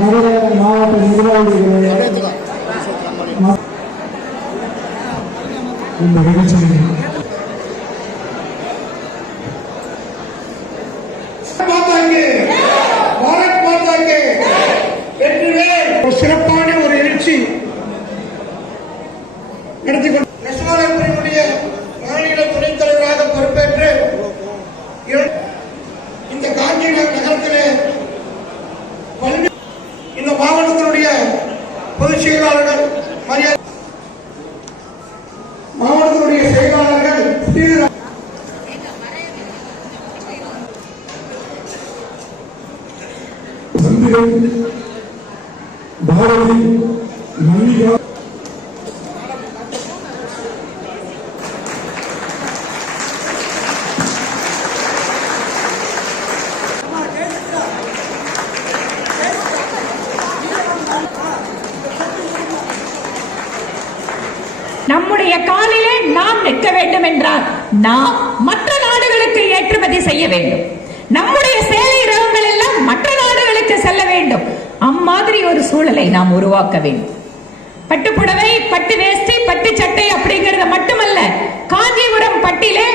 நகர மாவட்ட நிர்வாகிகள் இந்த நிகழ்ச்சியில் சிறப்பான ஒரு எழுச்சி மாநில துணைத் தலைவராக பொறுப்பேற்று இந்த காஞ்சி நகரத்திலே இந்த மாவட்டத்தினுடைய பொதுச் செயலாளர்கள் மாவட்டத்தினுடைய செயலாளர்கள் பாரதி மல்லிகா நம்முடைய காலிலே நாம் நிற்க வேண்டும் என்றால் நாம் மற்ற நாடுகளுக்கு ஏற்றுமதி செய்ய வேண்டும். நம்முடைய சேலை ரகங்கள் எல்லாம் மற்ற நாடுகளுக்கு செல்ல வேண்டும். அம்மாதிரி ஒரு சூழலை நாம் உருவாக்க வேண்டும். பட்டுப்புடவை, பட்டு வேஷ்டி, பட்டு சட்டை அப்படிங்கிறது மட்டுமல்ல, காஞ்சிபுரம் பட்டிலே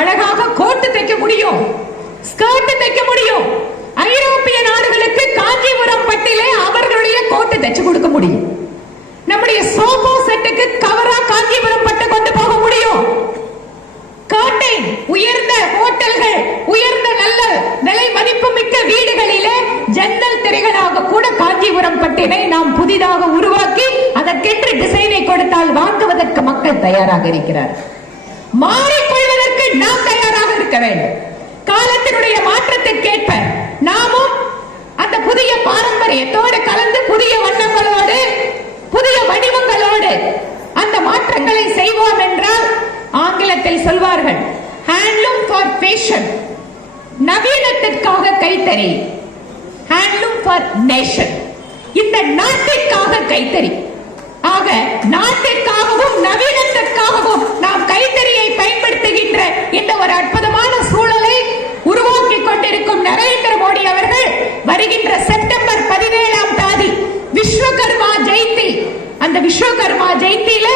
அழகாக கோட்டு தைக்க முடியும், ஸ்கர்ட் தைக்க முடியும். ஐரோப்பிய நாடுகளுக்கு காஞ்சிபுரம் பட்டிலே அவர்களுடைய கோட்டு தைச்சு கொடுக்க முடியும். நம்முடைய சோஃபா செட்டுக்கு கவரா காஞ்சிபுரம் பட்டு கொண்டு போக முடியும். காட்டன் உயர்ந்த ஹோட்டல்கள், உயர்ந்த நல்ல விலை மதிப்பு மிக்க வீடுகளிலே ஜன்னல் திரைகளாக கூட காஞ்சிபுரம் பட்டினை நாம் புதிதாக உருவாக்கி அதற்கென்று டிசைனை கொடுத்தால் வாங்குவதற்கு மக்கள் தயாராக இருக்கிறார். மாறிக்கொள்வதற்கு நாம் தயாராக இருக்க வேண்டும். காலத்தினுடைய மாற்றத்திற்கேற்ப நாமும் அந்த புதிய பாரம்பரியத்தோடு கலந்து புதிய வண்ணங்களோடு புதிய வடிவங்களோடு அந்த மாற்றங்களை செய்வோம் என்றால் ஆங்கிலத்தில் சொல்வார்கள் ஹேண்ட்லூம் ஃபார் ஃபேஷன், நவீனத்திற்காக கைத்தறி, ஹேண்ட்லூம் ஃபார் நேஷன், இந்த நாட்டிற்காக கைத்தறி. ஆக நாட்டிற்காகவும் நவீனத்திற்காகவும் நாம் கைத்தறியை பயன்படுத்துகின்ற இந்த ஒரு அற்புதமான சூழலை உருவாக்கி கொண்டிருக்கும் நரேந்திர மோடி அவர்கள் வருகின்ற செப்டம்பர் 17ஆம் தேதி விஸ்வகர்மா ஜெயந்தி, அந்த விஸ்வகர்மா ஜெயந்தியில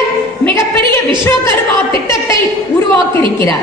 மிகப்பெரிய விஸ்வகர்மா திட்டத்தை உருவாக்கி இருக்கிறார்.